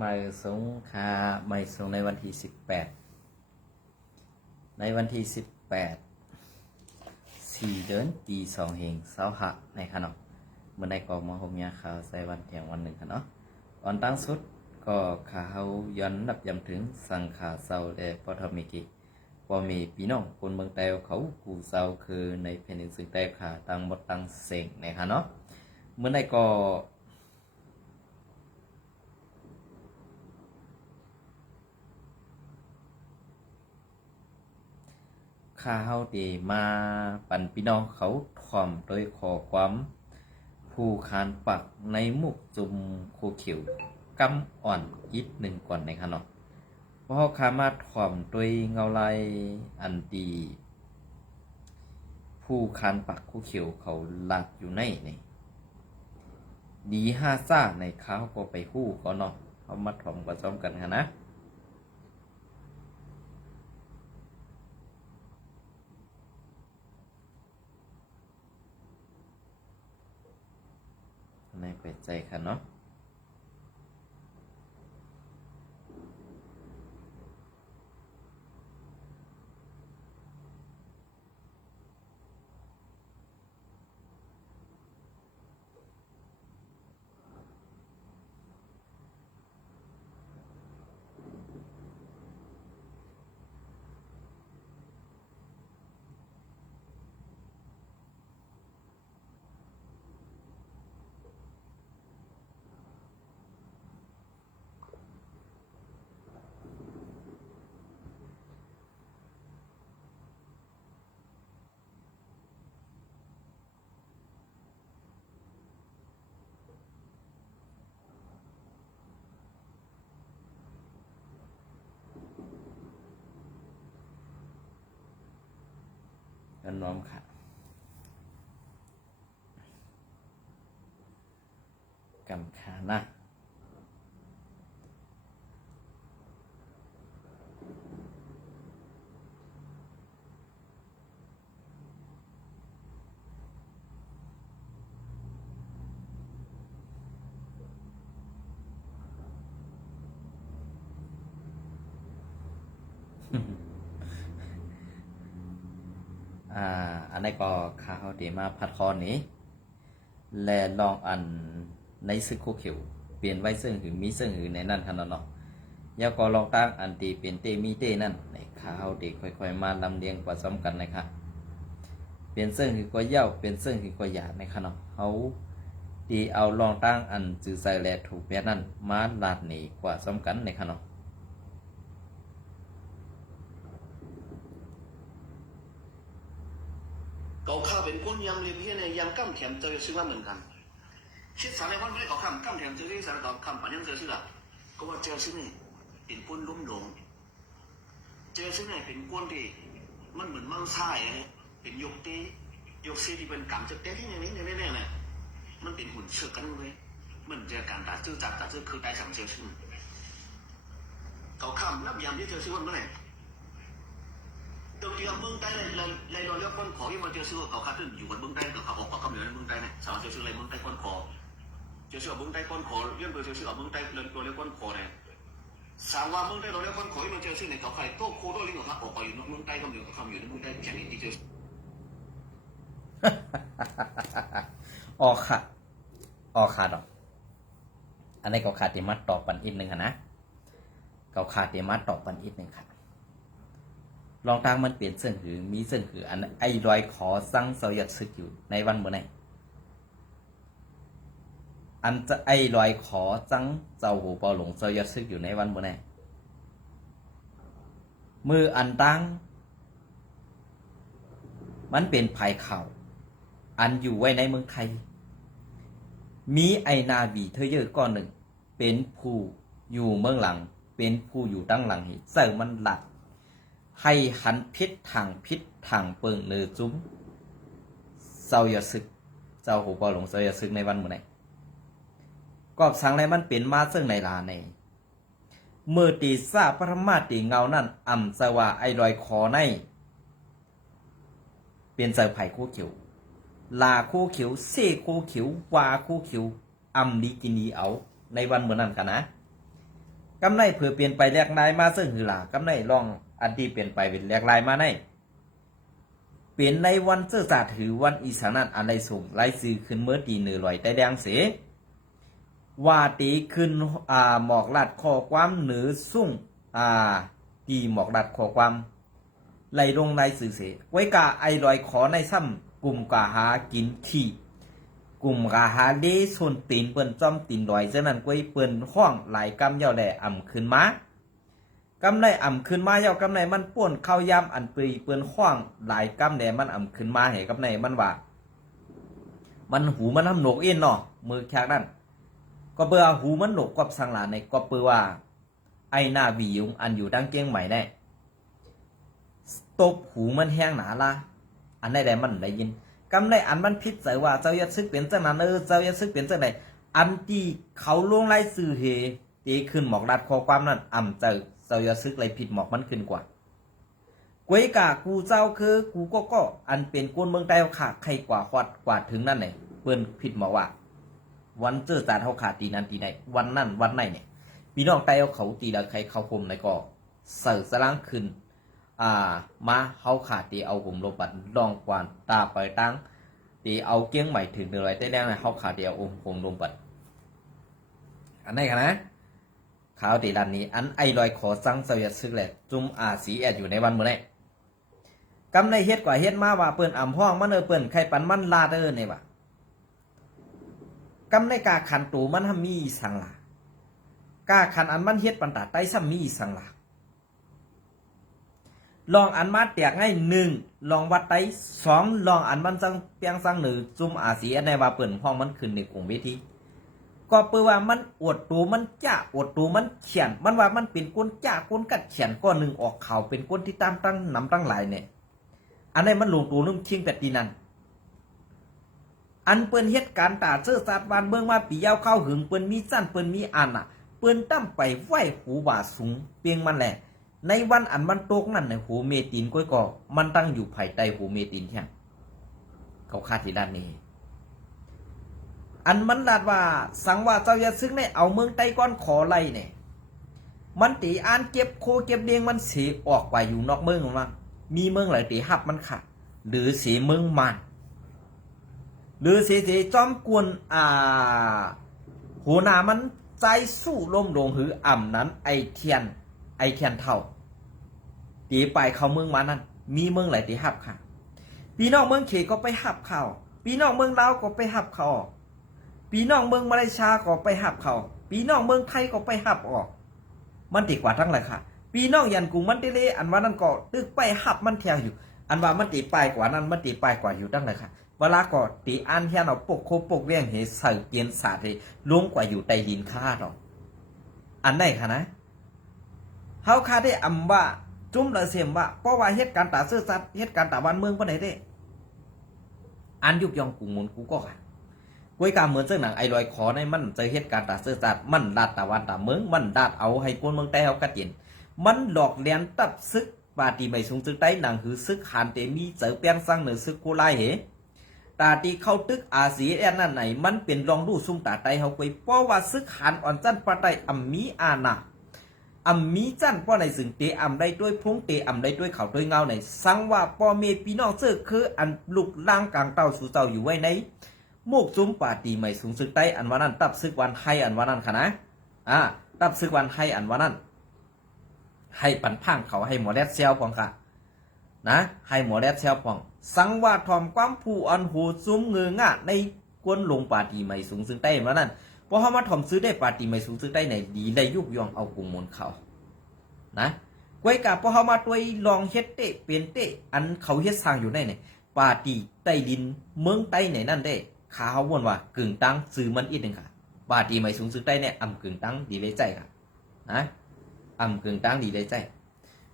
มาสงคาไม่สงในวันที่ในวันที่4 เดือนปี2เฮงเสาหะในขนมเมื่อในกองมหมยาขาวใส่วันเที่ยงวันหนึ่งค่ะเนาะตอนตั้งสุดก็ข่าวย้อนนับย้ำถึงสังขาเศร้าและปฐมิกิพอมีพี่น้องคนเมืองแต้วเขากูเศร้าคือในแผ่นดินซึ่งแต้วขาตั้งหมดตั้งเสงในค่ะเนาะเมื่อในก็ข้าเฮาดีมาปั่นพี่น้องเขาถ่อมโดยขอความผู้คานปักในมุกจุมคูเขียวกำอ่อนอีกหนึ่งก่อนในขนมเพราะขามาถ่อมโดยเงาลายอันดีผู้คานปักคูเขียวเขาหลักอยู่ในนี่ดี5ซ่าในข้าวก็ไปหู้ก็เนาะเขามาถ่อมกันซ้อมกันค่ะนะในเปิดใจค่ะเนาะกันน้อมค่ะกำขานะอันนี้ก็ข้าวเดมาพัดคอนี้แลลองอันในซึกโคเขียวเปลี่ยนไว้ซึ่งหือมีซึ่งหือในนั่นขนาดเนาะยาก็ลองตั้งอันตีเปลี่ยนเตมีเตนั่นในข้าวเด็กค่อยๆมาลำเลียงผสมกันนะครับเปลี่ยนซึ่งหือก็เย่าเปลี่ยนซึ่งหือก็หยาดในขนาดเขาตีเอาลองตั้งอันจือใส่แลถูกแบบนั้นมาลาดหนีกว่าสมกันในขนาดเขาข้าเป็นคนยังเรียนที่ในยังกั้มแถมเจอชื่อว่าเหมือนกันคิดสารในวันไม่ได้เขาข้ามกั้มแถมเจอที่สารต่อข้ามปัญญาเจอชื่อละก็ว่าเจอชื่อนี่เป็นคนลุ่มหลงเจอชื่อนี่เป็นคนที่มันเหมือนมั่งซ่ายเป็นยกตียกซีที่เป็นกำจะเต้ที่อย่างนี้อย่างนี้เนี่ยมันเป็นหุ่นเชื่อกันเลยมันเจอการตัดชื่อจากตัดชื่อคือได้สั่งเจอชื่อเขาข้ามนับยามที่เจอชื่อว่าเมื่อไหร่ตัวที่เมืองใต้เลยเราเรียกคนขอที่มาเจอชื่อเขาคัดขึ้นอยู่บนเมืองใต้กับเขาบอกว่าเขาอยู่ในเมืองใต้เนี่ยสาวเจอชื่ออะไรเมืองใต้คนขอเจอชื่อเมืองใต้คนขอเรื่องเจอชื่อเมืองใต้เราเรียกคนขอเนี่ยสาวว่าเมืองใต้เราเรียกคนขอที่มาเจอชื่อในเขาใครโต้โคโต้ลิงของเขาออกไปอยู่เมืองใต้เขาอยู่เขาอยู่ในเมืองใต้แค่นี้ที่เจอออกค่ะออกขาดอกอันนี้ก็ขาดเตมัดต่อปันอีกหนึ่งนะก็ขาดเตมัดต่อปันอีกหนึ่งค่ะลองตั้งมันเปลี่ยนเส้นหือมีเส้นหืออันไอ้รอยขอสั่งเสยดซึกอยู่ในวันเมื่อไหร่อันจะไอ้รอยขอสั่งเจ้าหูเปาหลงเสยดซึกอยู่ในวันเมื่อไหร่มืออันตั้งมันเป็นภัยข่าวอันอยู่ไว้ในเมืองไทยมีไอนาวีเธอเยอะก้อนหนึ่งเป็นผู้อยู่เมืองหลังเป็นผู้อยู่ตั้งหลังหิเสร์มันหลักให้หันพิษทางเปิงเนือจุ้มเจ้าอย่าซึกเจ้าหูปอหลงเจ้าอย่าซึกในวันเมื่อไหร่กอบสังไรมันเป็นมาซึ่งในลาในเมื่อตีซาพระมาตีเงานั่นอ่ำสว่าไอรอยคอในเป็นเจ้าไผ่คู่เขียวลาคู่เขียวเซคู่เขียววาคู่เขียวอ่ำดีกินีเอาในวันเมื่อนั้นกันนะ กำไรเผื่อเปลี่ยนไปแลกนายมาซึ่งหือหลากำไรลองอันที่เปลี่ยนไปเป็นแลกลายมาในเปลี่ยนในวันเสื้อสาถือวันอีสานันอะไรส่งรายซื้อขึ้นเมื่อตีเหนือลอยใต้แดงเสว่าตีขึ้นหมอกลัดคอความเหนือสุ่งตีหมอกลัดคอความไหลลงรายสื่อเสไว้กาไอลอยขอในซ้ำกลุ่มกาหากินขี่กลุ่มกาหาเดส่วนตีนเปิ้นจอมตีนลอยฉะนั้นไว้เปิ้นห้องหลายกำเยาแหล่อ่ำขึ้นมากำไรอ่ำขึ้นมาเยากำไรมันป่วนเข้ายำอันปีเปิ้นห้องหลายกำแหน่มันอ่ำขึ้นมาให้กำไรมันว่ามันหูมันทำหนกเอ็นเนาะมือแขกนั่นก็เบื่อหูมันหนกกับสังหลานในก็เปื่อว่าไอหน้าบียุงอันอยู่ดังเกียงใหม่แน่ตบหูมันแห้งหนาละอันใดมันได้ยินกำไรอันมันพิษใส่ว่าเจ้าอย่าซึกเป็นจังนั้นเจ้าอย่าซึกเป็นจังใดอันที่เขาลงไล่สื่อเฮตีขึ้นหมอกดัดคอความนั้นอ่ำเจ้าอย่าซึกไรผิดหมอกมันขึ้นกว่ากวยกากูเจ้าคือกูก็อันเป็นกวนเมืองใต้ขาดใครกว่าฮอดกว่าถึงนั่นไหนเปิ้นผิดหมอกว่าวันเจอจานเขาขาดตีนั้นตีไหนวันนั้นวันไหนเนี่ยพี่น้องใต้เขาตีแล้วใครเขาคมในก็เสิร์ฟสล้างขึ้นมาเขาขาดตีเอาผมลงปัดลองกวานตาไปตั้งตีเอาเกี้ยงใหม่ถึงเดือดไรได้แน่เขาขาดตีเอาผมลงปัดอันไหนกันนะข่าวตีด้านนี้อันไอลอยขอสั่งเสียซึกแหละจุ่มสีแอดอยู่ในวันเมื่อไหร่กำในเฮ็ดกว่าเฮ็ดมาว่าเปิ้นอ่ำห้องมันเปิ้นใครปันมันลาเนี่ยว่ากำในกาขันตูมันทำมีสังหลากาขันอันมันเฮ็ดปันตาไต้ซ้ำมีสังหลาลองอันมาแตกให้1ลองวัดไต้2ลองอันมันจังเปียงสังหรือจุ่มสีแอดในว่าเปิ้นห้องมันขึ้นในกลุ่มเวทีก็เปื่อว่ามันอวดตัวมันจ้าอวดตัวมันเขียนมันว่ามันเป็นก้นจ้าก้นกัดเขียนก้อนหนึ่งออกข่าวเป็นก้นที่ตามตั้งนำตั้งหลายเนี่ยอันนี้มันลงตัวเรื่องเชียงแต่ดีนั้นอันเปิ้นเหตุการณ์ตาเสื้อสาดบานเมืองมาปียาวเข้าหึงเปิ้นมีสั้นเปิ้นมีอันเปิ้นตั้มไปไหวหูบ่าสูงเปียงมันแหละในวันอันมันตกนั่นในหูเมตินก้อยก็มันตั้งอยู่ภายใต้หูเมตินแท้เขาคาดที่ด้านนี้อันมันลาดว่าสังว่าเจ้าอย่าซึกในเอาเมืองไต้ก้อนขอไล่เนี่ยมันตีอ่านเก็บโคเก็บเดียงมันเสียออกไปอยู่นอกเมืองมั้งมีเมืองหลายตีหับมันขาดหรือเสียเมืองมันหรือเสียจอมกวนหัวหน้ามันใจสู้ล้มลงหืออ่ำนั้นไอเทียนเท่าตีไปเขาเมืองมานั้นมีเมืองหลายตีหับค่ะพี่น้องเมืองเขก็ไปหับเขาพี่น้องเมืองลาวก็ไปหับเขาพี่น้องเมืองมาเลเซียก็ไปหับเขาพี่น้องเมืองไทยก็ไปหับออกมันตีกว่าทั้งเลยค่ะพี่น้องยันกูมันตีเลอันว่านั่นก็ตึกไปหับมันแถวอยู่อันว่ามันตีปลายกว่านั้นมันตีปลายกว่าอยู่ตั้งเลยค่ะเวลาก็ตีอันเทียนเอาปกโคปกเวียงเหใส่เปลี่ยนศาสตร์ลงกว่าอยู่ใต้ดินค่าหรอกอันไหนค่ะนะเฮาคาได้อำว่าจุ่มละเสียมว่าเพราะว่าเหตุการณ์ตาซื่อสัตย์เหตุการณ์ตาบ้านเมืองปานใดเด้อันยุบยองกูมุนกูก็ค่ะกวยกาเหมือนเสื้อหนังไอลอยขอในมันเจอเหตุการณ์ตาเสื้อจัดมันดาดตะวันตาเมืองมันดาดเอาให้คนเมืองใต้เขากระเตียนมันหลอกเลียนตับซึกปาตีไม่สูงซึกใต้หนังหือซึกหานเตมีเจอเปียงสร้างเหนือซึกกูไล่เหตาตีเข้าตึกสีแอนนั่นไหนมันเป็นรองดูซุ่มตาไตเขาไปเพราะว่าซึกหานอ่อนจันปาไตอัมมีอาณาอัมมีจันเพราะในสึงเตอัมได้ด้วยพงเตอัมได้ด้วยเขาด้วยเงาในสังว่าพ่อเมปีน้องเสื้อคืออันลุกล่างกลางเต้าสู่เต้าอยู่ไว้ในโมกซุ้มป่าตีใหม่สูงซึกใต้อันว่านั้นตับซึกวันให้อันว่านั้นค่ะนะตับซึกวันให้อันว่านั้นให้ปันพังเขาให้หมอแดดเซลพองค่ะนะให้หมอแดดเซลพองสังว่าทอมความผู้อันหูซุ้มเงืองในกวนลงป่าตีใหม่สูงซึกใต้ว่านั้นเพราะเขามาทอมซื้อได้ป่าตีใหม่สูงซึกใต้ในดีได้ยุบยองเอากุมมลเขานะกวยกับเพราะเขามาตัวลองเฮ็ดเตะเปลี่ยนเตะอันเขาเฮ็ดสร้างอยู่ในเนี่ยป่าตีใต้ดินเมืองใต้ไหนนั่นได้ขาเขาวนว่ากึ่งตั้งซื้อมันอีกหนึ่งค่ะบาตีไม่สูงซื้อได้เนี่ยอ่ำกึ่งตั้งดีเลยใจค่ะนะอ่ำกึ่งตั้งดีเลยใจ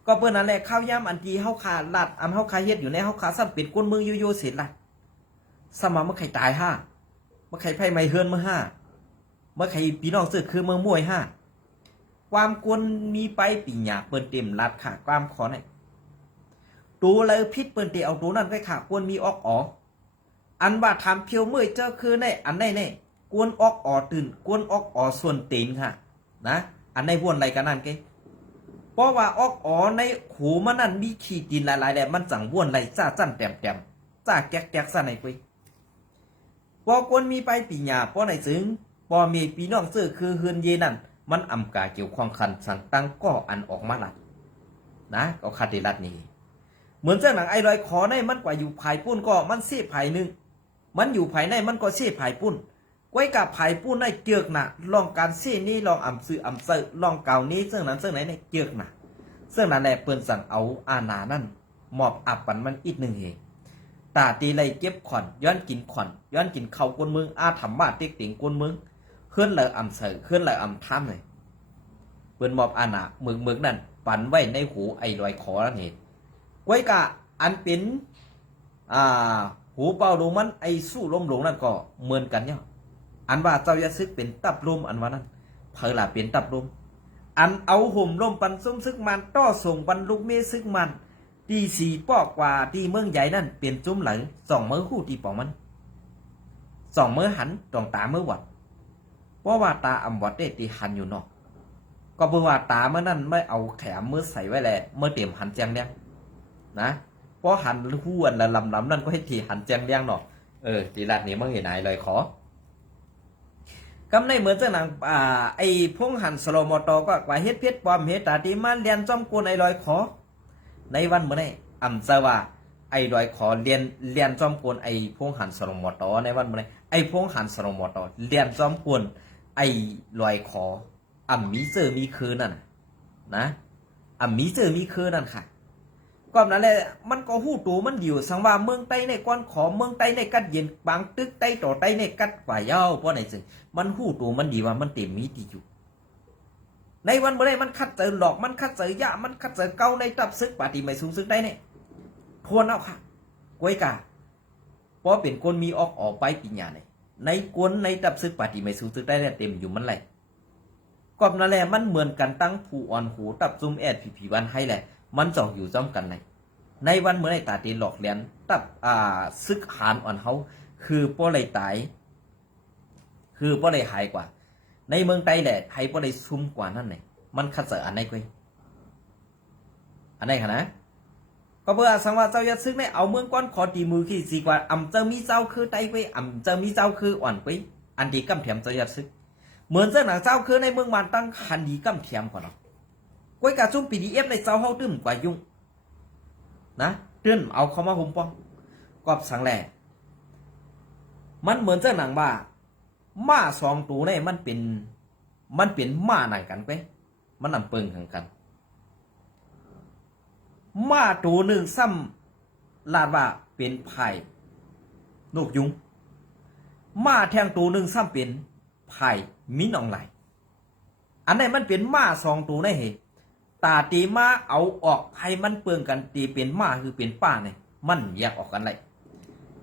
ก็เปิ้นนั่นแหละข้าวย่ำอันทีเฮาขาลัดอันเฮาขาเฮ็ดอยู่ในเฮาขาซ้ำเป็ดก้นมือโยโย่เสร็จละสมาเมื่อใครตายห้าเมื่อใครไพ่ไม่เฮือนเมื่อห้าเมื่อใครพี่น้องซื้อคือเมื่อมวยห้าความกวนมีไปปีหยาเปิ้นเต็มลัดค่ะความขอไหนตัวเลยพิษเปิ้นเตเอาตัวนั้นไปค่ะกวนมีออกอ๋ออันว่าทำเพียวเมื่อเจอคือในอันไหนกวนออกอ๋อตื่นกวนออกอ๋อส่วนตีนค่ะนะ อันในวนไรกันนั่นเกเพราะว่าออกอ๋อในหูมันนั่นมีขี้ดินหลายๆแหละมันจังวนไรจ้าจั่นแต้มจ้าแก๊กซะในกุยพอคนมีไปปีหญ้าพอในซึ้งพอมีปีน้องเสื้อคือเฮือนเยนั่นมันอำกาเกี่ยวข้องคันสังตั้งก็อันออกมาลัดนะก็คาดิลัดนี่เหมือนเจ้าหนังไอ้ลอยคอในมันกว่าอยู่ภายปุ้นก็มันเสียภายนึงมันอยู่ภายในมันก็เสียภายปุ้นก้อยกับภายปุ้นในเกือกน่ะลองการเสียนี้ลองอ่ำซื้ออ่ำเซอลองเก่านี้ซึ่งนั้นซึ่งไหนในเกือกน่ะซึ่งนั้นแหละเปิ้นสั่งเอาอาณานั่นหมอบอับปันมันอีกหนึ่งเหตาตีเลยเก็บขอนย้อนกินขอนย้อนกินเข่ากวนมึงอาถำมาเต็กเต็งกวนมึงเคลื่อนเลยอ่ำเสยเคลื่อนเลยอ่ำท่ามเลยเปิ้นหมอบอาณามึกนั่นปั่นไว้ในหูไอ้ลอยคอนั่นเหตุก้อยกะอันเป็นหูเป่าดูมันไอ้สู้ลมหลงนั่นก็เหมือนกันเนี่ยอันว่าเจ้ายาซึกเป็นตับลมอันว่านั้นเพอละเป็นตับลมอันเอาห่มลมปันซุ้มซึกมันต้อส่งปันลูกเมซึกมันตีสีปอกกว่าตีเมืองใหญ่นั่นเป็นจุ้มไหลสองมือคู่ตีปองมันสองมือหันตรงตามือวัดเพราะว่าตาอำวัดได้ตีหันอยู่นอกก็เพราะว่าตาเมื่อนั้นไม่เอาแขมมือใส่ไว้แหละเมื่อเตรียมหันแจงเนี่ยนะเพราะหันหูอันละลำนั่นก็ให้ทีหันแจงเลี้ยงเนาะตีรัดนี้มั่งเห็นไหนเลยขอกำในเหมือนเจ้าหนังไอ้พงหันสโลมอตก็กว่าเฮ็ดเพชรปอมเฮ็ดตาตีมันเรียนจอมกูไอ้ลอยขอในวันเมื่อไหร่อ่ำเจว่าไอ้ลอยขอเรียนจอมกูไอ้พงหันสโลมอตในวันเมื่อไหร่ไอ้พงหันสโลมอตเรียนจอมกูไอ้ลอยขออ่ำมีเจอมีคืนนั่นนะอ่ำมีเจอมีคืนนั่นค่ะก็นั่นแหละมันก็หู้ตูมันอยู่สังว่าเมืองใต้ในก้อนขอเมืองใต้ในกัดเย็นบางตึกใต้ต่อใต้ในกัดกว่าเย้าเพราะไหนสิมันหู้ตูมันดีว่ามันเต็มมีดีอยู่ในวันเมื่อไรมันคัดเจอหลอกมันคัดเจอยะมันคัดเจอเก่าในตับซึกปฏิไม่สูงซึกได้เนี่ยทวนเอาค่ะกวยกาเพราะเป็นคนมีออกไปปีญาเนี่ยในกวนในตับซึกปฏิไม่สูงซึกได้เนี่ยเต็มอยู่มันไหลก็นั่นแหละมันเหมือนกันตั้งผู้อ่อนหูตับซุ่มแอดผีวันให้แหละมันจอกอยู่จ้อมกันในวันเมื่อไรตาตีหลอกเลียนตับซึกหานอ่อนเขาคือป้อไรตายคือป้อไรหายกว่าในเมืองไต้แหละไทยป้อไรซุ่มกว่านั่นไงมันขัดเสอันไหนกุยอันไหนคะนะก็เพื่อสังว่าเจ้ายัดซึกในเอาเมืองก้อนขอตีมือขี้สีกว่าอ่ำเจ้ามีเจ้าคือไต้กุยอ่ำเจ้ามีเจ้าคืออ่อนกุยอันดีกำเถียมเจ้ายัดซึกเหมือนเจ้าหนังเจ้าคือในเมืองมันตั้งคันดีกำเถียมกว่าเนาะก้อยกาจุ่มปีดีเอฟในเจ้าเฮาตึ้มกว่ายุ่งนะตื้นเอาเข้ามาหุ่มป้องกอบสังแหล่มันเหมือนเจ้าหนังว่าม้าสองตัวเนี่ยมันเป็นม้าหนังกันไปมันนำเปิงกันม้าตัวหนึ่งซ้ำลาดว่าเป็นไผ่นกยุงม้าแทงตัวหนึ่งซ้ำเป็นไผ่มีหนองไหลอันไหนมันเป็นม้าสองตัวเนี่ยตาตีมาเอาออกให้มันเปิงกันตีเป็นม้าคือเป็นป้าเนี่ยมันแยกออกกันเลย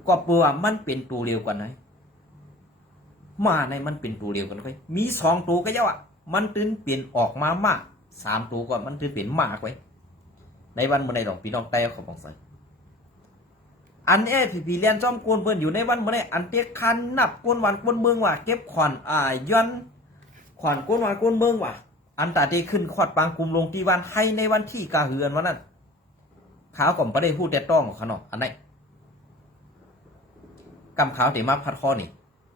ก็เปลือมันเป็นตัวเดียวกันนะม้าในมันเป็นตัวเดียวกันไปมีสองตัวก็เยอะมันตื่นเปลี่ยนออกมาม้าสามตัวก็มันตื่นเปลี่ยนม้าไว้ในวันเมื่อไรดอกปีน้องไต้เขาบอกใส่อันผีเลียนจอมโกนเปิ้นอยู่ในวันเมื่อไรอันเตี้ยคันนับโกนวันโกนเมืองว่าเก็บขวัญย้อนขวัญโกนวันโกนเมืองว่าอันตาที่ขึ้นขอดปางกุมลงที่วันให้ในวันที่กาเฮือนวันนั้นขาวก่อมประเดี๋ยวพูดแต่ต้องของขนมอันไหนกำขาวเดี๋ยวมาพัดคอนี่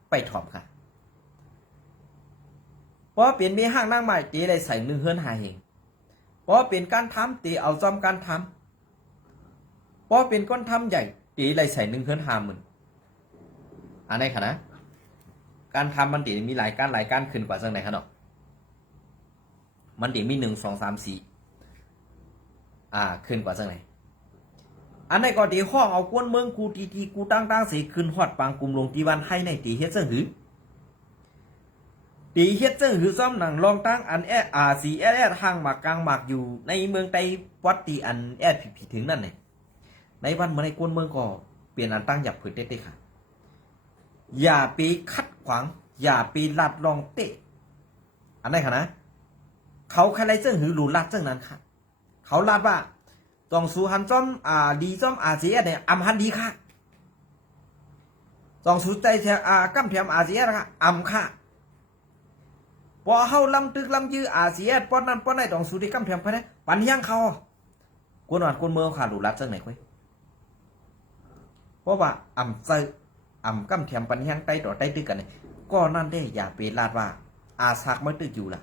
ไปถอมค่ะเพราะเปลี่ยนมีห้างนั่งใหม่ตีเลยใส่มือเฮือนหาเองเพราะเปลี่ยนการทำตีเอาจอมการทำเพราะเป็นก้อนทำใหญ่ตีเลยใส่1เฮือน50,000อันไหนคะนะการทำมันตีมีหลายการขึ้นกว่าจังไหนขนมมันเดี๋ยวมี1 2 3 4ขึ้นกว่าจังไหนอันไหนก็ตีห้องเอากวนเมืองกูตีกูตั้งสีขึ้นฮอดปางกุมลงตีวันให้ในตีเฮ็ดจังหือตีเฮ็ดจังหือซ้อมหนังลองตั้งอันสีห่างหมากกลางหมากอยู่ในเมืองไต้วัดตีอันผีถึงนั่นเนี่ยในวันเมื่อในกวนเมืองก็เปลี่ยนอันตั้งหยับผืนเต้ค่ะอย่าไปคัดขวางอย่าไปลัดลองเตะอันไหนคะนะเขาใครไรเจ้าหือหลุดลัดเจ้านั้นค่ะเขาลัดว่าจองสูหันจอมดีจอมเสียเนี่ยอำหันดีค่ะจองสูใจเสียกั้มเทียมเสียนะคะอำค่ะ พอเฮาลำตึกลำยื้ออาเซียนป้อนนั้นป้อนไหนต้องสู้ที่กำแพงไปนะปันยังเขากวนหวานกวนเมืองขาดหลุดลัดจังไหนค่อยเพราะว่าอ่ำเจออ่ำกำแพงปันยังใต้ต่อใต้ตึกกันเนี่ยก็นั่นได้อย่าไปลาดว่าอาซักไม่ตึกอยู่ล่ะ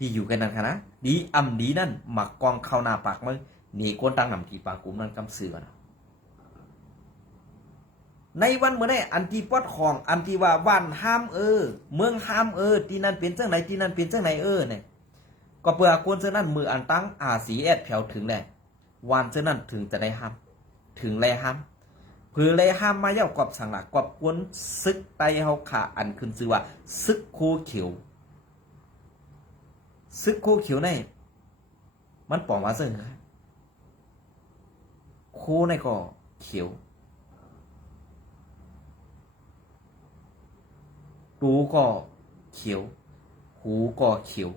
ดีอยู่กันนั่นค่ะนะดีอ่ำดีนั่นหมักกองเข้าหน้าปากมึงหนีกวนตังหนำที่ปากกุมนั่นกำเสือนะในวันเมื่อได้อันที่ปอดของอันที่ว่าบ้านห้ามเมืองห้ามที่นั่นเป็นจังไหนที่นั่นเป็นจังไหนเนี่ยก็เพื่อกวนเจ้านั่นมืออันตั้งอาสีแอดแผวถึงแหละวันเจ้านั่นถึงจะได้ห้ามถึงแลห้ามเพื่อแลห้ามมาเย้ากอบสังหลักกอบกวนซึกไตเฮาขาอันขึ้นชื่อว่าซึกโคเขียวซึกโคเขียวในมันปองว่าซึ่งโคในก็เขียวตูก็เขียวหูก็เขียว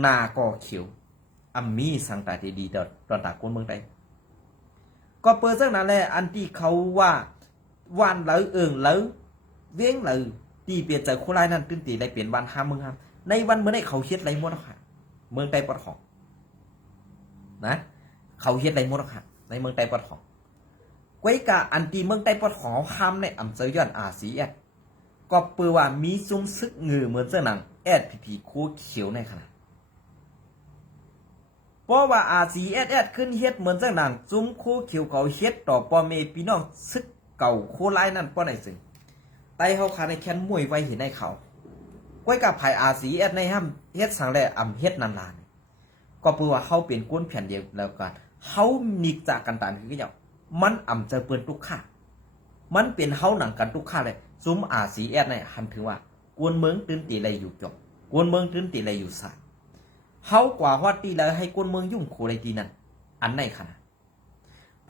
หน้าก็เขียวอัมมีสังกัดดีๆตอนตากวนเมืองใดก็เปิดสักนั้นแหละอันที่เขาว่าวันเหลอเหลอเวียงเหลอที่เปลี่ยนจากโคราชนั้นตื่นตีได้เปลี่ยนวันห้าเมืองห้ามในวันเมื่อได้เขาเฮ็ดไรหมดค่ะเมืองใดปอดของนะเขาเฮ็ดไรหมดค่ะในเมืองใดปอดของก้อยกะอันที่เมืองใดปอดของห้ามในอำเภอย่อนอาซีแอดก็เปิดว่ามีซุ้มซึกเงือเหมือนเจ้าหนังแอดผีโคเขียวในขณะเพราะว่าอาซีแอดขึ้นเฮ็ดเหมือนเจ้าหนังซุ้มโคเขียวเขาเฮ็ดต่อปอเมพี่น้องซึกเก่าโคไลนั่นป้อไหนซึ่งไตเขาขาในแคนมวยไว้เห็นในเขาก้อยกับภายอาซีแอดในห้ามเฮ็ดสังแลอ่ำเฮ็ดนานๆก็เปิดว่าเขาเป็นก้นแผ่นเดียวแล้วกันเขานิกจากกันตามคือเจ้ามันอ่ำเจอเปิ้นทุกข้ามันเป็นเฮาหนังกันทุกข้าเลยซุ้มอาซีแอดเนี่ยหันถึงว่ากวนเมืองตื่นตีไรอยู่จบกวนเมืองตื่นตีไรอยู่สายเฮากว่าฮอดตีเลยให้กวนเมืองยุ่งโคไรตีนั่นอันไหนขนาด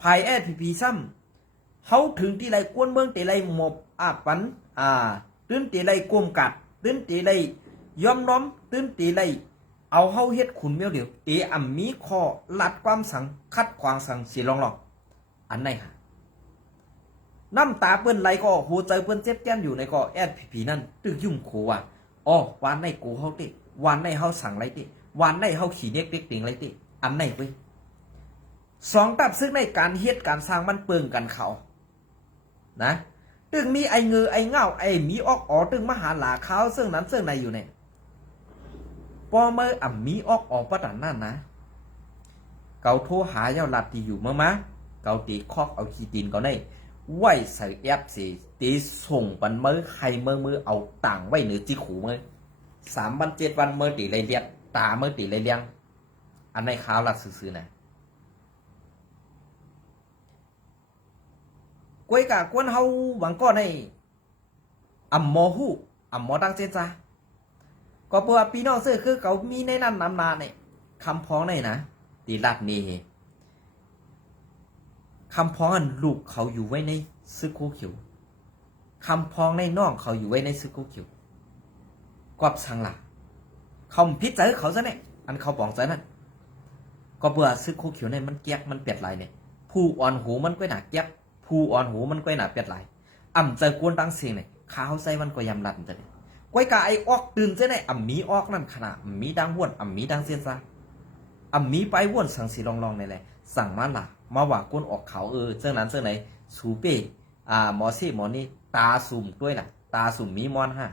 ภายแอดพีซ้ำเฮาถึงตีไรกวนเมืองตีไรหมบปันตื่นตีไรกลมกัดตื่นตีไรยอมน้อมตื่นตีไรเอาเฮาเฮ็ดขุนเมียวเดียวมีข้อลัดความสังคัดขวางสังสีลองอันไหนค่ะน้ำตาเปิ้นไหลก็หัวใจเปิ้นเจ็บแก้นอยู่ในก็แอดผีนั่นตึกยุ่งโคว่ะอ๋อวันในกูเฮาติวันในเฮาสั่งไรติวันในเฮาขี่เน็กเด็กติงไรติอันไหนเว้ยสองตับซึ่งในการเฮ็ดการสร้างมันเปิงกันเขานะตึงมีไอเงือไอเง่าไอมีออกตึงมหาหลาขาวซึ่งนั้นซึ่งในอยู่เนี่ยปอเมื่อมีออกประดันนั่นนะเกาโทรหาเจ้าลัดที่อยู่มาเกาตีคอกเอาขี้ตีนเกาในไว้ใส่แอปสิตีส่งปันมือใครมือเอาต่างไว้เหนือจีขู่มือ3 วัน 7 วันมือตีเลยเลียดตามือตีเลยเลี้ยงอันในข่าวหลักซื่อๆนะกวยกะกวนเฮาหวังก็ในอ่ำมอหูอ่ำมอดังเจจ้าก็เพื่อพี่น้องซื้อคือเขามีในนั้นนำนาเนี่ยคำพ้องในนะตีลัดนี่คำพ้องอันลูกเขาอยู่ไว้ในซึกโคเขียวคำพ้องในน้องเขาอยู่ไว้ในซึกโคเขียวกอบสังหลักเขาพิจารณาเขาซะเนี่ยอันเขาบอกซะนั่นก็เบื่อซึกโคเขียวเนี่ยมันแก๊กมันเปียดไหลเนี่ยผู้อ่อนหูมันก็หนาแก๊กผู้อ่อนหูมันก็หนาเปียดไหลใจกวนตั้งเสียงเนี่ยข้าวใส่มันก็ยำรันจะเนี่ยก้อยกาไอออกตื่นซะเนี่ยมีออกนั่นขนาดมีดังว่นมีดังเสียนซะมีไปว่นสั่งสีลองในแหละสั่งมาล่ะมาว่าก้นออกเขาเจ้านั้นเจ้าไหนสูเป้หมอซี่หมอนี่ตาสุ่มด้วยล่ะตาสุ่มมีมอนฮะ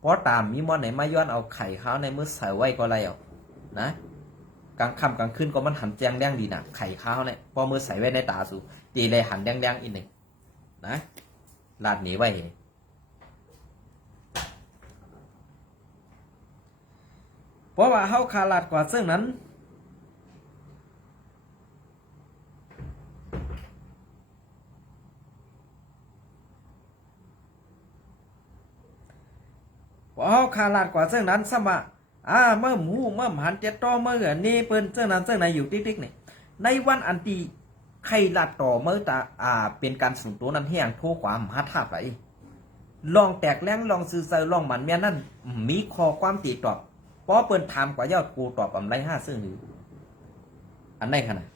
เพราะตามมีมอนไหนมาย้อนเอาไข่ข้าวในมือใส่ไว้ก็ไรเอานะกลางค่ำกลางคืนก็มันหันแจงแดงดีนะไข่ข้าวเนี่ยพอมือใส่ไว้ในตาสู่ตีเลยหันแดงอีกหนึ่งนะลาดหนีไว้เพราะว่าเฮาขาลาดกว่าซึ่งนั้นพอเฮาขาลาดกว่าซึ่งนั้นซะว่าเมื่อหมูเมื่อหันเจ็ดต่อเมื่อนี่เปิ้นซึ่งนั้นซึ่งไหนอยู่ติ๊กๆนี่ในวันอันตีใครลาดต่อเมื่อตาเป็นการส่งตัวนั้นแห้งโทความหาท่าไปลองแตกแรงลองซื้อเซอร์ลองมันเมียนั่นมีข้อความตีตอบพอเปิ้นถามกว่ายอดกูตอบอำไร5ซึ่งหรืออันไหนขนาด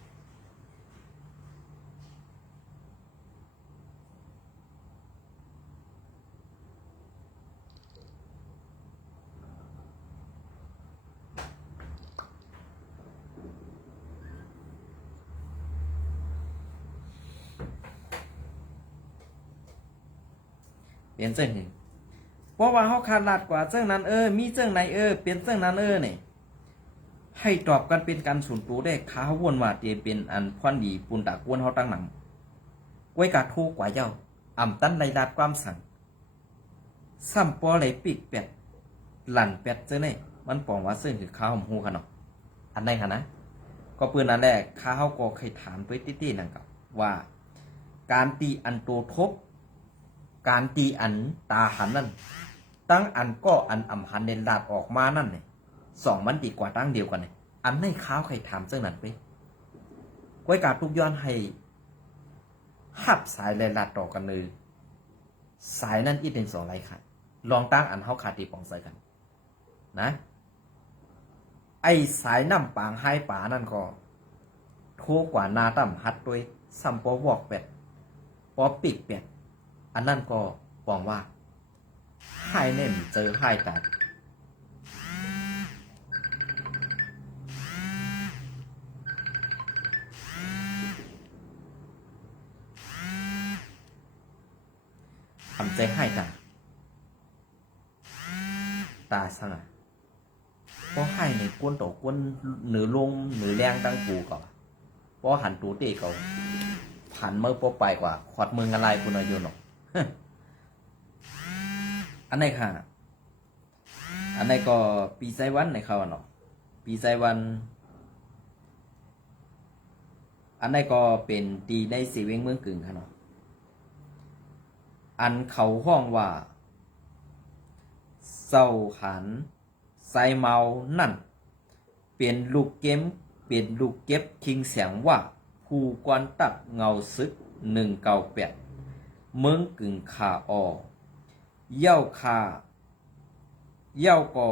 เป็นเจ้าหนึ่งเพราะว่าเฮาขาดลาดกว่าเจ้านั้นมีเจ้าไหนเป็นเจ้านั้นนี่ให้ตอบกันเป็นการส่วนตัวได้ข้าววนว่าเตเป็นอันพรดีปุนตะกวนเฮาตั้งนำไว้กะโทกว่าเจ้าอ่ำตันไลลาดความสั่งซ้ำปอไหลปิกเป็ดหลั่นเป็ดเจ้านี่มันปองว่าซึ่งคือข้าวหอมฮูค่ะเนาะอันใดค่ะนะก็ปืนอันแรกข้าเฮาก็เคยถามไปตี้ๆนั่นกับว่าการตีอันโตทบการตีอันตาหันนั่นตั้งอันก็อันอ่ำหันเดนลาดออกมานั่นเนี่ยสองมันดีกว่าตั้งเดียวกันเนี่ยอันในข้าวใครถามเจ้านั้นไปก้อยกาทุกย้อนให้หับสายเลยลาดต่อกันเลยสายนั่นอีกเป็นสองไรค่ะลองตั้งอันเฮาขาดตีปองใส่กันนะไอสายน้ำปางให้ป่านั่นก็โทกว่านาต่ำหัดด้วยซัมปอวอกเป็ดปอปีกเป็ดอันนั่นก็ปองว่าให้เน่นเจอให้ตาทำใจให้ตาสังอ่ะเพราะให้ในกวนต่อกวนเหนือลงเหนือแรงตั้งกูก่อนเพราะหันตูเตะเขาผ่านเมื่อปไปกว่าขอดมืออะไรคุณอายุหนอกอันไหนค่ะอันไหนก็ปีไซวันในเขาเนาะปีไซวันอันไหนก็เป็นตีในสีเวงเมืองกึ่งค่ะเนาะอันเขาห้องว่าเศร้าหันไซเมานั่นเป็นลูกเกมเป็นลูกเก็บคิงเสียงว่าผู้กวนตับเงาซึก198เมืองกึ่งขาออเย้าก็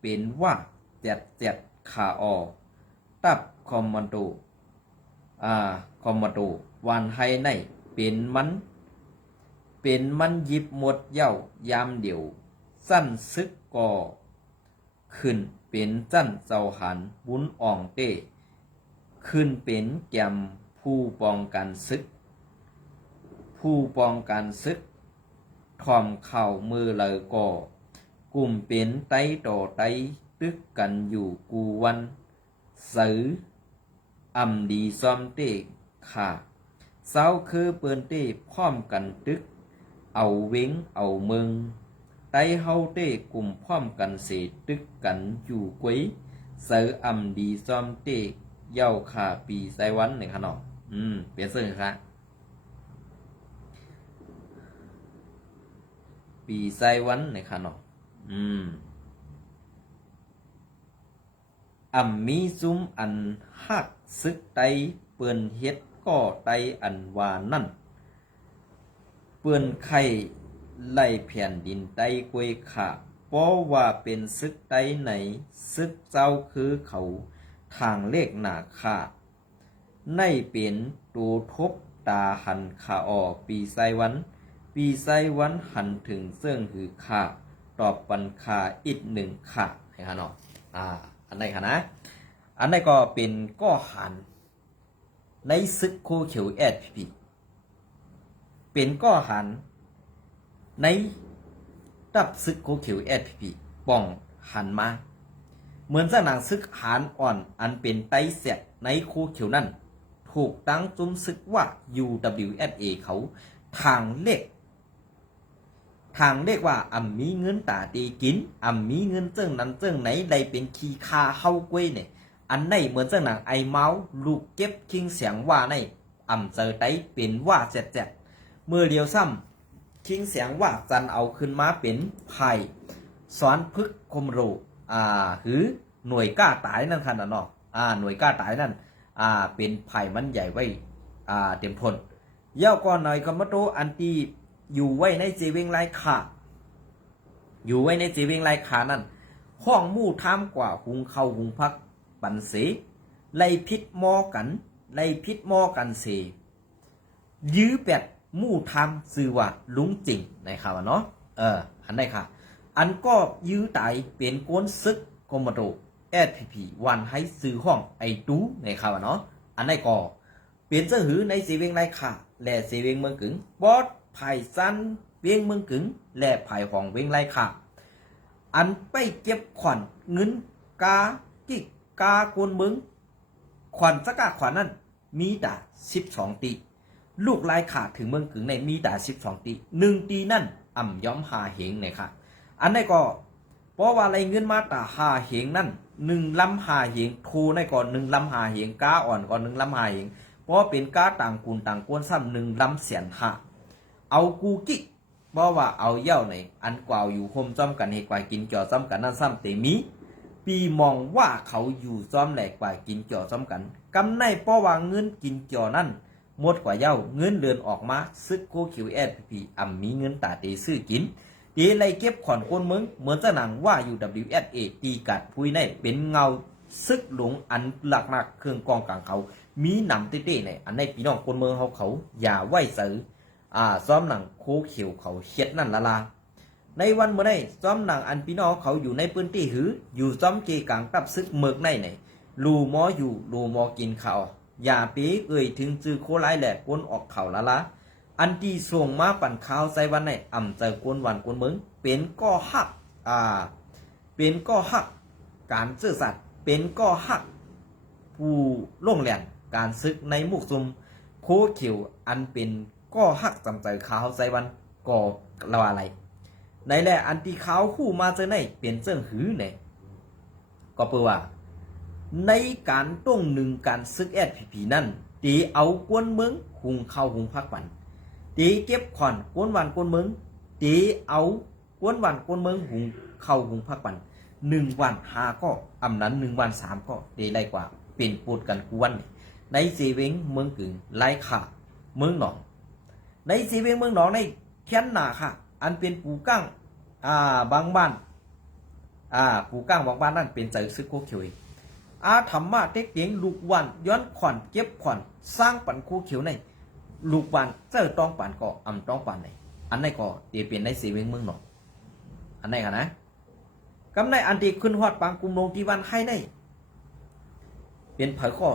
เป็นว่า7ขาออตับคอมมานโดวันไฮในเป็นมันหยิบหมดเย้ายามเดียวสั้นซึกก่อขึ้นเป็นจั่นเจ้าหันบุญอ่องเต้ขึ้นเป็นแกมผู้ป้องกันซึกทอมเข่ามือเลยก่อกลุ่มเป็นไตต่อไตตึกกันอยู่กูวันซื้ออำดีซ้อมเต้ค่ะเศร้าคือเปิ้นเต้พร้อมกันตึกเอาเว้งเอาเมืองไตเฮาเต้กลุ่มพร้อมกันเสตึกกันอยู่กวยเสืออำดีซ้อมเต้เย้าขาปีไซวันหนึ่งค่ะเนาะเปลี่ยนเสื้อค่ะปีไซวันหนึ่งค่ะเนาะมีซุ้มอันหักซึกไตเปื่อนเฮ็ดก็ไตอันวานั่นเปื่อนไข่ไล่แผ่นดินไตกวยขาเพราะว่าเป็นซึกไตไหนซึกเจ้าคือเขาทางเลขหนาค่าในเป็นตูทบตาหันขาออปีไซวันหันถึงเสื่องหือค่าตอบปันคาอีก1ค่ะให้ค่ะเนาะอันไหนค่ะนะอันไหนก็เป็นก้อหันในซึกโคเขียวSPPเป็นก้อหันในตับซึกโคเขียวSPPป้องหันมาเหมือนสนางซึกหานอ่อนอันเป็นไตเสียในโคเขียวนั่นถูกตั้งจุ้มซึกว่า UWSA เขาทางเลขว่ามีเงินตาตีกินมีเงินเจิ้งนั้นเจิ้งไหนใดเป็นขี้คาเฮากวยเนี่ยอันไหนเหมือนเจ้านางไอเมาลูกเก็บคิงเสียงว่าในเจอไตเป็นว่าเจ็ดเมื่อเดียวซ้ำคิงเสียงว่าจันเอาขึ้นมาเป็นไผ่สอนพึกคมโรหือหน่วยกล้าตายนั่นค่ะเนาะหน่วยกล้าตายนั่นเป็นไผ่มันใหญ่ไว้เต็มทนเย้าก่อนหน่อยคอมมโตอันตีอยู่ไว้ในเจวิงไรขานั่นห้องมู่ทามกว่าหุงเข้าหุงพักปันเสไล่พิษมอกันเสยื้อเป็ดมู่ทามซื่อว่าลุงจริงในข่าวเนาะอันได้ค่ะอันก็ยื้อตายเป็นโกนซึกคอมมโดSPP วันให้ซื้อห้องไอตู้ในข่าวเนาะอันได้ก็เป็นเจ้าหือในเซเวงไรค่ะและเซเวงเมืองกึ่งบอสไผ่ซัน เวียงเมืองกึ๋งและภายของเวียงไรค่ะอันไปเก็บขวัญเงินกากิกากวนเมืองขวัญสกาขวัญนั้นมีแต่12ตีลูกลายขาดถึงเมืองกึ๋งในมีแต่12ตี1ตีนั่นอ่ำย้อมหาเหงเนี่ยค่ะอันนี้ก็เพราะว่าอะไรเงินมาแต่หาเหงนั่น1ลำหาเหงทูในก่อน1ลำหาเหงกาอ่อนก่อน1ลำหาเหงเพราะเป็นกาต่างกุนต่างกวนซ้ำ1ลำเสียนหาเอากูกิเพราะว่าเอาเย่าในอันกว่าอยู่คมซ้อมกันให้กว่ากินจ่อซ้อมกันนั่นซ้ำเตมีปีมองว่าเขาอยู่ซ้อมแหลกกว่ากินจ่อซ้อมกันกำในเพราะว่าเงินกินจ่อนั่นหมดกว่าเย่าเงินเดือนออกมาซึกโคคิวแอดพีอ่ำมีเงินตาเตซื้อกินตีไรเก็บขอนก้นเมืองเหมือนจะหนังว่าอยู่ WSA ตีกัดพุยในเป็นเงาซึกหลงอันหลักมากเครื่องกองกลางเขามีหนำเต้ๆในอันในพี่น้องคนเมืองเขาอย่าไหวซื้อซ้อมหนังโคเขียวเขาเช็ดนั่นละลาในวันเมื่อไดซ้อมหนังอันพี่น้องเขาอยู่ในพื้นที่หืออยู่ซ้อมเกกลางกับซึกเมือกในไหนลูหมออยู่ลูหมอกินข้าวอย่าปีถึงจื้อโคไลแหลกก้นออกเข่าละละอันที่ส่งมาปั่นข้าวใส่วันในอ่ำใจกวนวันกวนเมืองเป็นก็หักเป็นก็หักการซื่อสัตย์เป็นก็หักผู้ล่งแหลนการซึกในมุกซุมโคเขียวอันเป็นก็หักจำใจขาวใส่วันก็ละอะไรในแหละอันที่ขาวคู่มาเจอในเปลี่ยนเจิ้งหือเนี่ยก็เปว่าในการต้งหนึ่งการซึกแอดผีนั่นตีเอากวนเมืองหุงเข้าหุงพักวันตีเก็บขอนกวนวันกวนเมืองตีเอากวนวันกวนเมืองหุงเข้าหุงพักวัน1 วัน5ก็อำนั้น1 วัน3ก็ตีไรกว่าเป็นปูดกันกวนในเซเวงเมืองกึ่งไล่ขาเมืองหนองในเซเวงเมืองหนองในแค้นหนาค่ะอันเป็นปูกั้งบางบ้านปูกั้งบางบ้านนั่นเป็นใจซึกโคเขียวธรรมะเต็กเตียงลูกวันย้อนขวัญเก็บขวัญสร้างปันโคเขียวในลูกวันเจอต้องปันก็อำต้องปันในอันไหนก็เตียเป็นในเซเวงเมืองหนองอันไหนกันนะกำในอันที่ขึ้นฮอดปางกุมลงที่วันให้ในเป็นเผยข้อ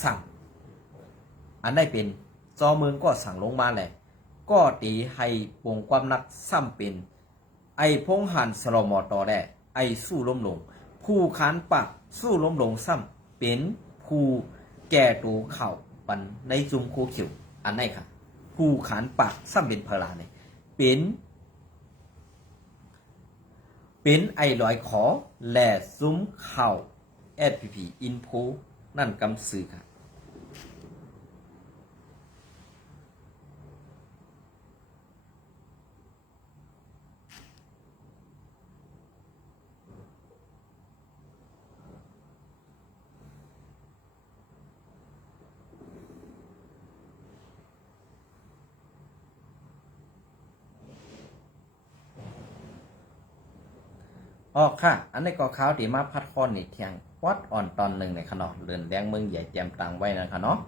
สั่งอันได้เป็นจอเมืองก็สั่งลงมาแหละก็ตีให้ปงความนักซ้ำเป็นไอพงหันสลอมอต่อได้ไอสู้ล้มลงผู้ขานปากสู้ล้มลงซ้ำเป็นผู้แก่ตัวเข่าปันในจุมโคเขียวอันไหนค่ะผู้ขานปากซ้ำเป็นพลาเนี่ยเป็นไอลอยขอแหล่ซุ้มเข่า SPP อินโพนั่นกำสื่อค่ะค่ะ อันนี้ก็ข่าวที่มาพัดคอนนี่เที่ยงวัดอ่อนตอนหนึ่งในขนอเลือนแรงเมืองใหญ่เตรียมตังไว้นะคะเนาะ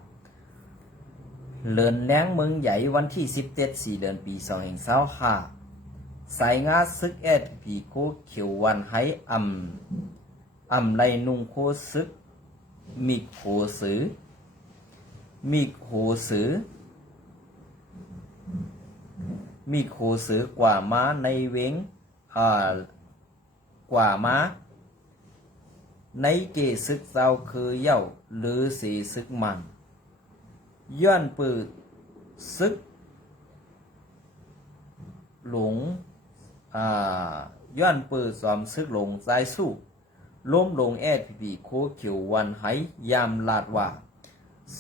เลือนแรงเมืองใหญ่วันที่17 4 เดือนปี2025สายงาซึกพีโคเขียววันให้อำไรนุงโคซึกมีโคสือกว่าม้าในเวงกว่าม้าในเกซึกเจ้าคือเย่าหรือสีซึกมันย้อนปืดซึกหลงย้อนปืดสอมซึกหลงใจสู้ล้มลงพีโคเขียววันให้ยามลาดว่า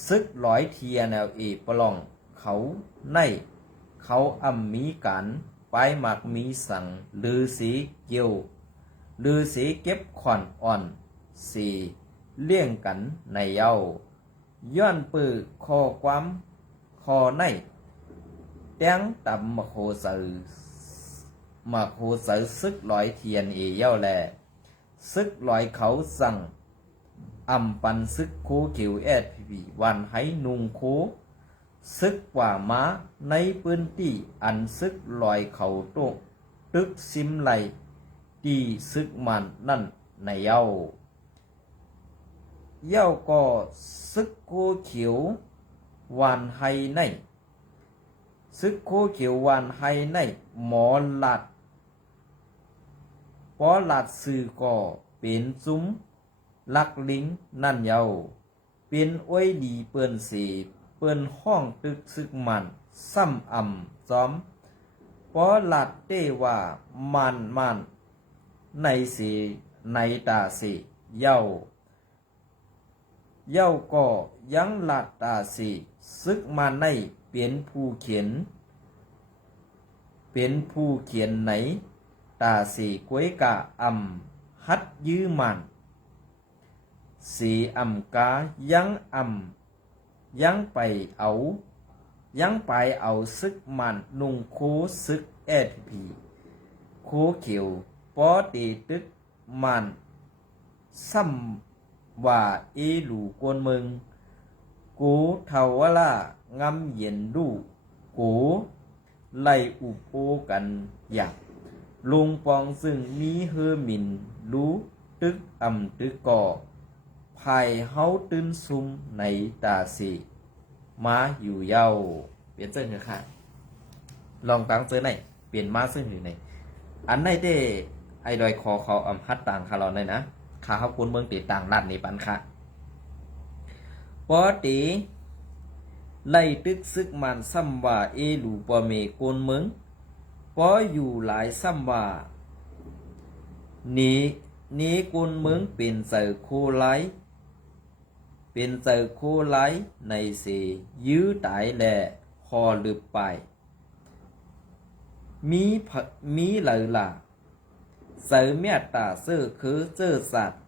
ซึกร้อยเทียแนวปลองเขาในเขามีการไปหมักมีสั่งหรือสีเกี่ยวหรือสีเก็บขวัญอ่อนสีเลี่ยงกันในเย้าย้อนปือคอความคอในแต้งต่ำมาโคสือซึกลอยเทียนเย้าแลซึกลอยเขาสั่งปันซึกโคเขียวพีวันให้นุงโคซึกกว่าม้าในพื้นที่อันซึกลอยเขาโตตึกซิมไหลที่ซึกมันนั่นในเย้าก็ซึกโคเขียววันให้ใน ซึกโคเขียวหวานให้ในหมอหลัดปอหลัดสื่อก่อเป็นซุ้มลักลิงนั่นเยาเป็นอ้วยดีเปิ้นสีเปิ้นห้องตึกซึกมันซ้ำอ่ำซ้อมปอหลัดเต้ว่ามันในสีในตาสีเย้าก็ยังหลัดตาสีซึกมาในเป็นผู้เขียนไหนตาสีก้วยกะอ่ำฮัดยื้อมันสีอ่ำกายังไปเอาซึกมันนุ่งโคซึกแอดพีโคเขียวปอตีตึกมันซ้ำว่าเอหลูกวนเมืองกูเทาวล่างำเย็นดูกูไล่อุโปกันอยากลุงปองซึ่งมีเฮอมินรู้ตึกอ่ำตึกก่อภายเฮาตื้นซุมในตาสีมาอยู่เย้าเปลี่ยนเส้นเถอะค่ะลองตั้งเส้นไหนเปลี่ยนมาเส้นหรือไหนอันไหนเด้ไอดอยคอเขาอำฮัดต่างคาเราเลยนะข้าเขาคนเมืองตีต่างรัฐนี่ปันค่ะปอตีไล่ตึกซึกมันซ้ำว่าเอหลูปอเมโกนเมืองปออยู่หลายซ้ำว่านี้โกนเมืองเป็นเสือโคไลในเสยื้อตายแหล่คอลืบไปมีเหลือล่ะเสือเมียตาเสื้อคือเสื้อสัตว์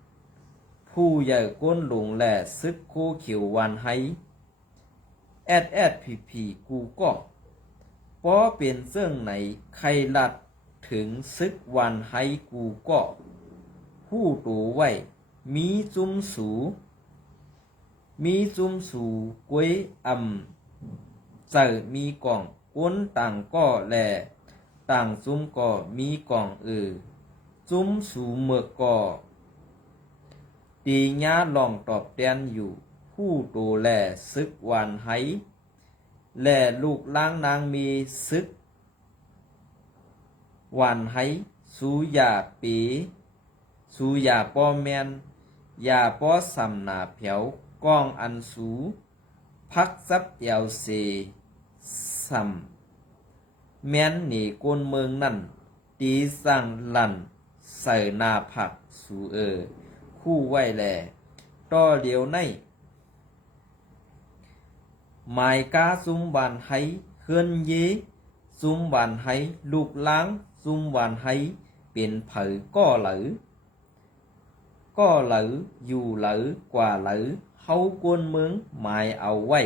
ผู้ใหญ่ก้นหลงแหล่ซึกโคเขียววันให้พีกูก็ป้อเป็นเสื่องไหนใครลัดถึงซึกวันให้กูก็ผู้ตัวไว้มีจุ้มสูกวยเสือมีกล่องก้นต่างก็แหล่ต่างจุ้มก็มีกล่องจุ้มสูเมื่อก่อตีญาลองตอบแทนอยู่ผู้โตแลซึกวันให้แลลูกล้างนางมีซึกวันให้สูยาปีสูยาป้อแมนยาป้อสำนาเผียวก้องอันสูพักซับเอวเสสำแม้นหนีกนเมืองนั่นตีสั่งลั่นใส่นาผักสูคู่ไว้แหล่ต่อเดียวในหมายกาซุมบานให้เฮือนเยซุมบานให้ลูกล้างซุมบานให้เป็นเผยก็เหลืออยู่เหลือกว่าเหลือเฮากวนเมืองหมายเอาไว้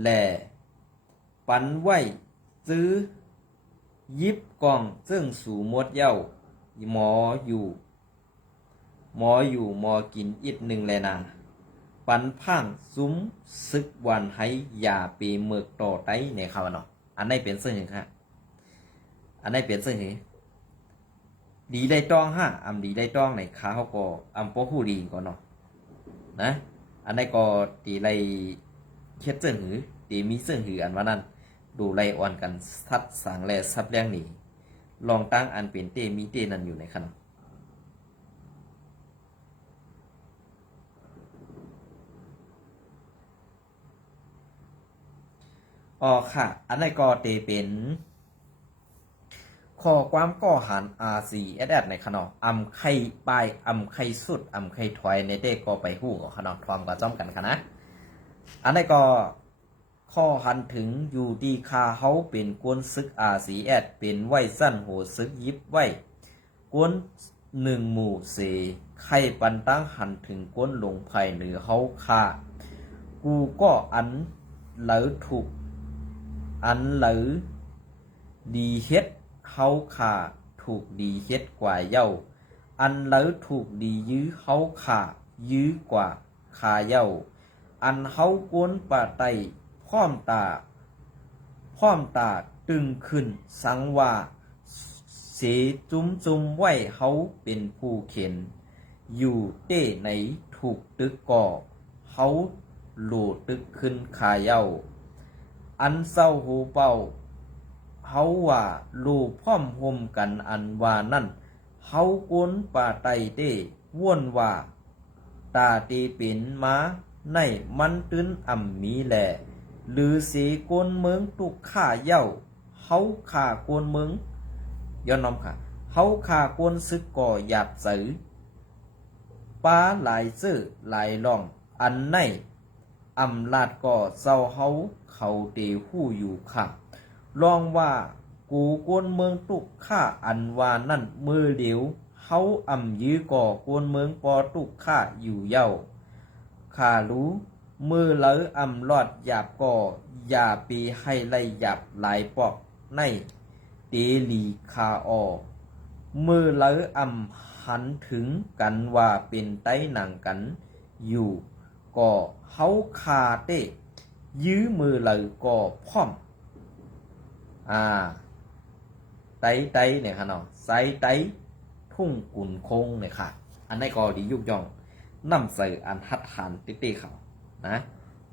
แหล่ปันไว้ซื้อยิบกองซึ่งสู่มดเย้าหมออยู่หมอกินอีกหนึ่งเลยนะปันพังซุ้มซึกวันให้ยาปีเมือกต่อไตในคำเนาะอันนี้เป็นซึ่งครับอันนี้เป็นซึ่งดีได้ต้องดีได้ต้องในขาเขาก็โปหูดีก่อนเนาะนะอันนี้ก็ตีไรเช็ดซึ่งตีมีซึ่งอันว่านั้นดูไรอ่อนกันทัดสังแลซับแรงหนีลองตั้งอันเป็นเตมีเตนั่นอยู่ในขณะค่ะอันนี้ก็เตเป็นข้อความก่อหัน RCSS ในขนมไข่ปลายไข่สุดไข่ถอยในเต้ก็ไปหู้กับขนมทอมกับจ้อมกันค่ะนะอันนี้ก็ข้อหันถึงอยู่ดีคาเฮาเป็นกวนซึก RCS เป็นไว้สั้นโหซึกยิบไว้กวน1 หมู่เสไข่ปันตั้งหันถึงกวนลงภายเหนือเฮาค่ากูก็อันเหลือถูกอันเหลือดีเฮ็ดเฮาขาถูกดีเฮ็ดกว่าเย้าอันเหลือถูกดียื้อเฮาขายื้อกว่าขาเย้าอันเฮากวนป่าไตพร้อมตาตึงขึ้นสังว่าเสจุ้มไว้เฮาเป็นผู้เข็นอยู่เต้ไหนถูกตึกก่อเฮาโหลตึกขึ้นขาเย้าอันเศร้าหูเป่า เฮาว่าลูพร้อมหมกันอันว่านั่นเฮาโกนป่าไตเต้ว่วนว่าตาตีเป็นมาในมันตื้นอ่ำมีแหล่หรือสีโกนเมืองตุกข่าเย้าเฮาข่าโกนเมืองย้อนน้อมค่ะเฮาข่าโกนซึกก่อหยาบสือป้าหลายซื่อหลายล่องอันในอำลาดก่อเศร้าเฮาเขาเตหู้อยู่ค่ะลองว่ากูโกนเมืองตุกข่าอันว่านั่นมือเดียวเฮาอำยื้อก่อโกนเมืองปอตุกข่าอยู่เย้าข้ารู้มือเลออำลอดหยาบก่ออย่าปีให้ไล่หยาบหลายปอกในเตลีคาออมือเลออำหันถึงกันว่าเป็นไต้หนังกันอยู่ก่อเฮาคาเต้ยื้อมือเลอก่อพร้อมไต้เนี่ยค่ะเนาะไซไต้ทุ่งกุนคงเนี่ยค่ะอันไหนก็ดียุกยองนำใส่อันทัดฐานเต้เขานะ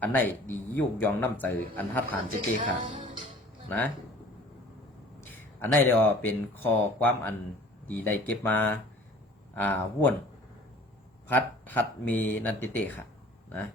อันไหนดียุกยองนำใส่อันทัดฐานเต้ค่ะนะอันไหนเดี๋ยวเป็นข้อความอันดีได้เก็บมาว่วนพัดทัดมีนันเต้ค่ะนะ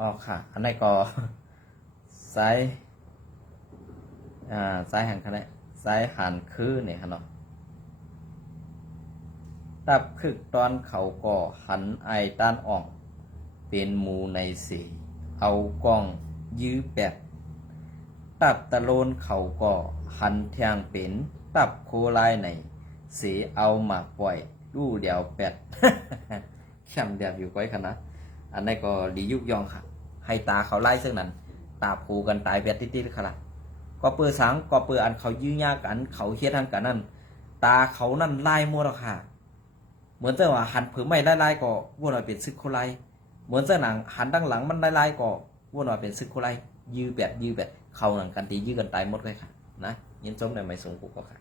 อ๋อค่ะอันไหนก็ซ้ายซ้ายหันคะแนนซ้ายหันคือเนี่ยค่ะเนาะตับคึกตอนเขาก็หันไอต้านอ่องเป็นหมูในสีเอากล้องยื้อแปดตับตะโลนเขาก็หันเทียงเป็นตับโคลายในสีเอามาปล่อยดูเดียวแปด แค่เดียวอยู่ไว้ค่ะนะอันนี้ก็ดียุกยองค่ะให้ตาเขาไล่ซึ่งนั้นตาผูกันตายแปดติดๆค่ะละก็เปิดสังก็เปิดอันเขายื้อยากันเขาเฮ็ดทางกันนั่นตาเขานั่นไล่มัวแล้วค่ะเหมือนจะว่าหันเผือไม่ไล่ก็วนว่าเป็นซึกโคไลเหมือนจะหนังหันด้านหลังมันไล่ก็วนว่าเป็นซึกโคไลยื้อแบบเขาหนังกันตียื้อกันตายหมดเลยค่ะนะยินจมในไม่สงกุกก็ค่ะ